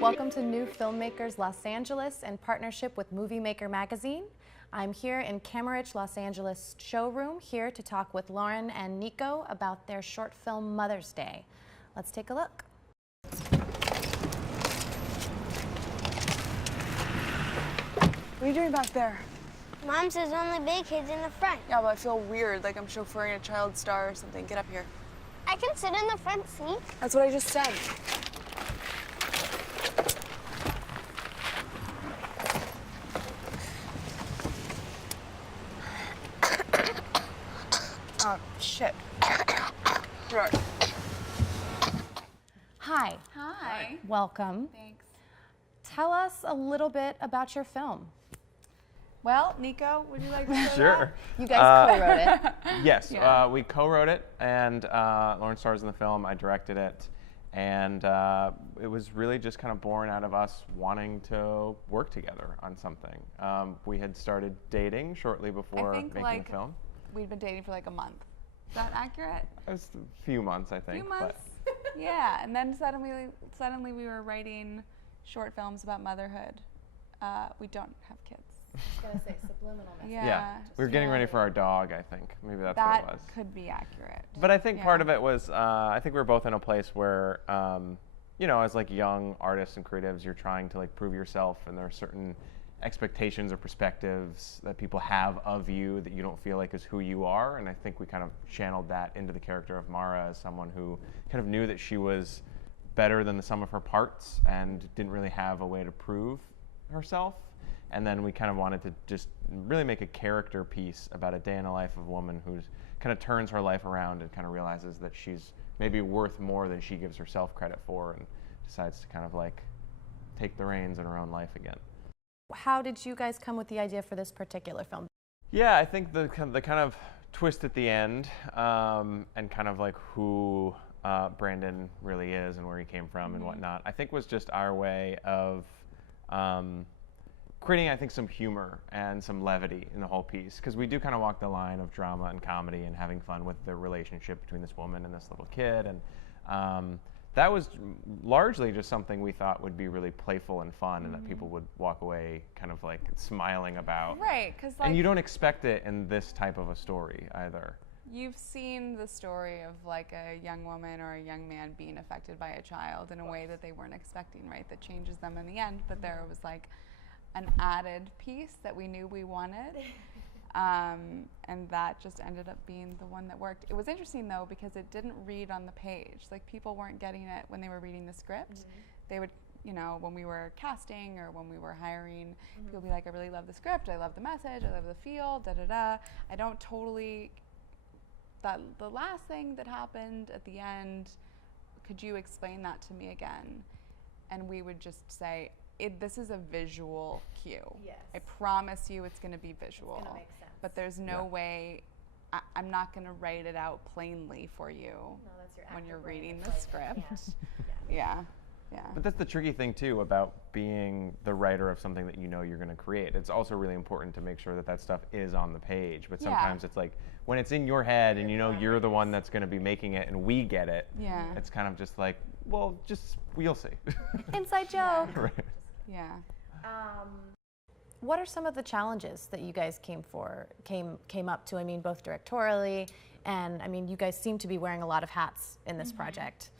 Welcome to New Filmmakers Los Angeles in partnership with Movie Maker magazine. I'm here in Cambridge, Los Angeles showroom here to talk with Lauren and Nico about their short film Mother's Day. Let's take a look. What are you doing back there? Mom says only big kids in the front. Yeah, but I feel weird, like I'm chauffeuring a child star or something. Get up here. I can sit in the front seat. That's what I just said. Oh, shit. Right. Hi. Hi. Welcome. Thanks. Tell us a little bit about your film. Well, Nico, would you like to say Sure. You guys co-wrote it. Yes, Yeah. we co-wrote it, and Lauren stars in the film. I directed it, and it was really just kind of born out of us wanting to work together on something. We had started dating shortly before making the film. We'd been dating for like a month. Is that accurate? It was a few months, I think. A few months? Yeah, and then suddenly we were writing short films about motherhood. We don't have kids. I was gonna say subliminal message. Yeah, we were getting ready for our dog, I think. Maybe that's what it was. That could be accurate. But I think part of it was, I think we were both in a place where, you know, as like young artists and creatives, you're trying to like prove yourself, and there are certain expectations or perspectives that people have of you that you don't feel like is who you are. And I think we kind of channeled that into the character of Mara as someone who kind of knew that she was better than the sum of her parts and didn't really have a way to prove herself. And then we kind of wanted to just really make a character piece about a day in the life of a woman who's kind of turns her life around and kind of realizes that she's maybe worth more than she gives herself credit for, and decides to kind of like take the reins in her own life again. How did you guys come with the idea for this particular film? Yeah, I think the kind of twist at the end, and kind of like who Brandon really is and where he came from and whatnot, I think was just our way of creating, I think, some humor and some levity in the whole piece, because we do kind of walk the line of drama and comedy and having fun with the relationship between this woman and this little kid, and that was largely just something we thought would be really playful and fun, and that people would walk away kind of like smiling about. Right, because like, and you don't expect it in this type of a story either. you've seen the story of like a young woman or a young man being affected by a child in a way that they weren't expecting, right? That changes them in the end, but there was like an added piece that we knew we wanted. And that just ended up being the one that worked. It was interesting though, because it didn't read on the page. Like people weren't getting it when they were reading the script. They would, you know, when we were casting or when we were hiring, people would be like, I really love the script, I love the message, I love the feel, da da da. I don't totally, the last thing that happened at the end, could you explain that to me again? And we would just say, this is a visual cue. Yes. I promise you it's going to be visual. It's gonna make sense. But there's no way, I'm not going to write it out plainly for you that's your when you're actor brain. reading It's the like, script. Yeah. Yeah. But that's the tricky thing too about being the writer of something that you know you're going to create. It's also really important to make sure that that stuff is on the page. But sometimes it's like when it's in your head and you know you're the one that's going to be making it and we get it. Yeah. It's kind of just like, well, just you'll see. Inside joke. Right. Yeah. What are some of the challenges that you guys came up to? I mean, both directorially, and I mean, you guys seem to be wearing a lot of hats in this project.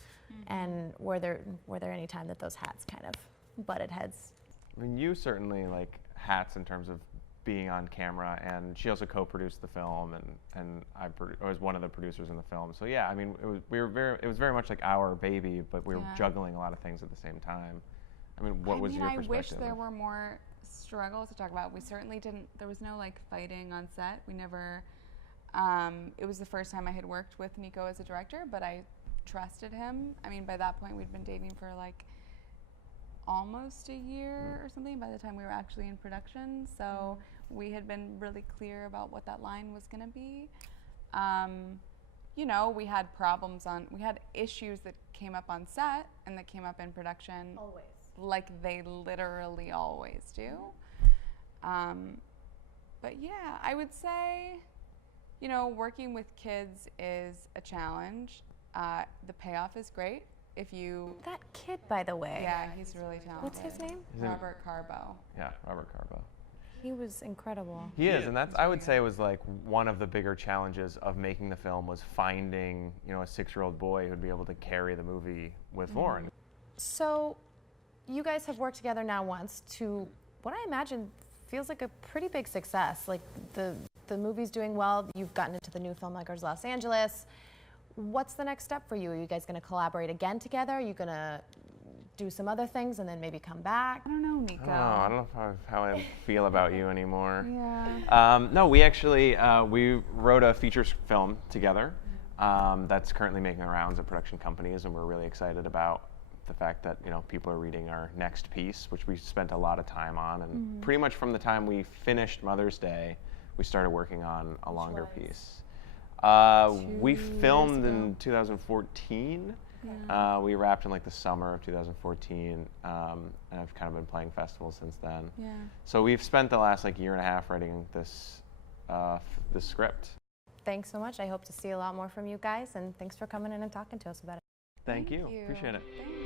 And were there any time that those hats kind of butted heads? I mean, you certainly like hats in terms of being on camera, and she also co-produced the film, and I was one of the producers in the film. So yeah, I mean, it was very much like our baby, but we were juggling a lot of things at the same time. I mean, what was your perspective? I wish there were more struggles to talk about. We certainly didn't, there was no like fighting on set. We never, it was the first time I had worked with Nico as a director, but I trusted him. I mean, by that point we'd been dating for like almost a year or something by the time we were actually in production. So we had been really clear about what that line was going to be. You know, we had we had issues that came up on set and that came up in production. Always. Like they literally always do. But yeah, I would say, you know, working with kids is a challenge. The payoff is great. if you, That kid, by the way. yeah, he's really talented. What's his name? Robert Carbo. Yeah, Robert Carbo. He was incredible. He is, and that's, I would say, was like one of the bigger challenges of making the film was finding, you know, a 6-year-old boy who'd be able to carry the movie with Lauren. So, you guys have worked together now once to what I imagine feels like a pretty big success. Like the movie's doing well. You've gotten into the NewFilmmakers Los Angeles. What's the next step for you? Are you guys going to collaborate again together? Are you going to do some other things and then maybe come back? I don't know, Nico. Oh, I don't know how I feel about you anymore. Yeah. No, we actually we wrote a feature film together that's currently making the rounds at production companies, and we're really excited about the fact that, you know, people are reading our next piece, which we spent a lot of time on, and pretty much from the time we finished Mother's Day, we started working on a longer piece. We filmed in 2014. We wrapped in like the summer of 2014, and I've kind of been playing festivals since then. Yeah. So we've spent the last like year and a half writing this this script. Thanks so much. I hope to see a lot more from you guys, and thanks for coming in and talking to us about it. Thank you. Appreciate it. Thanks.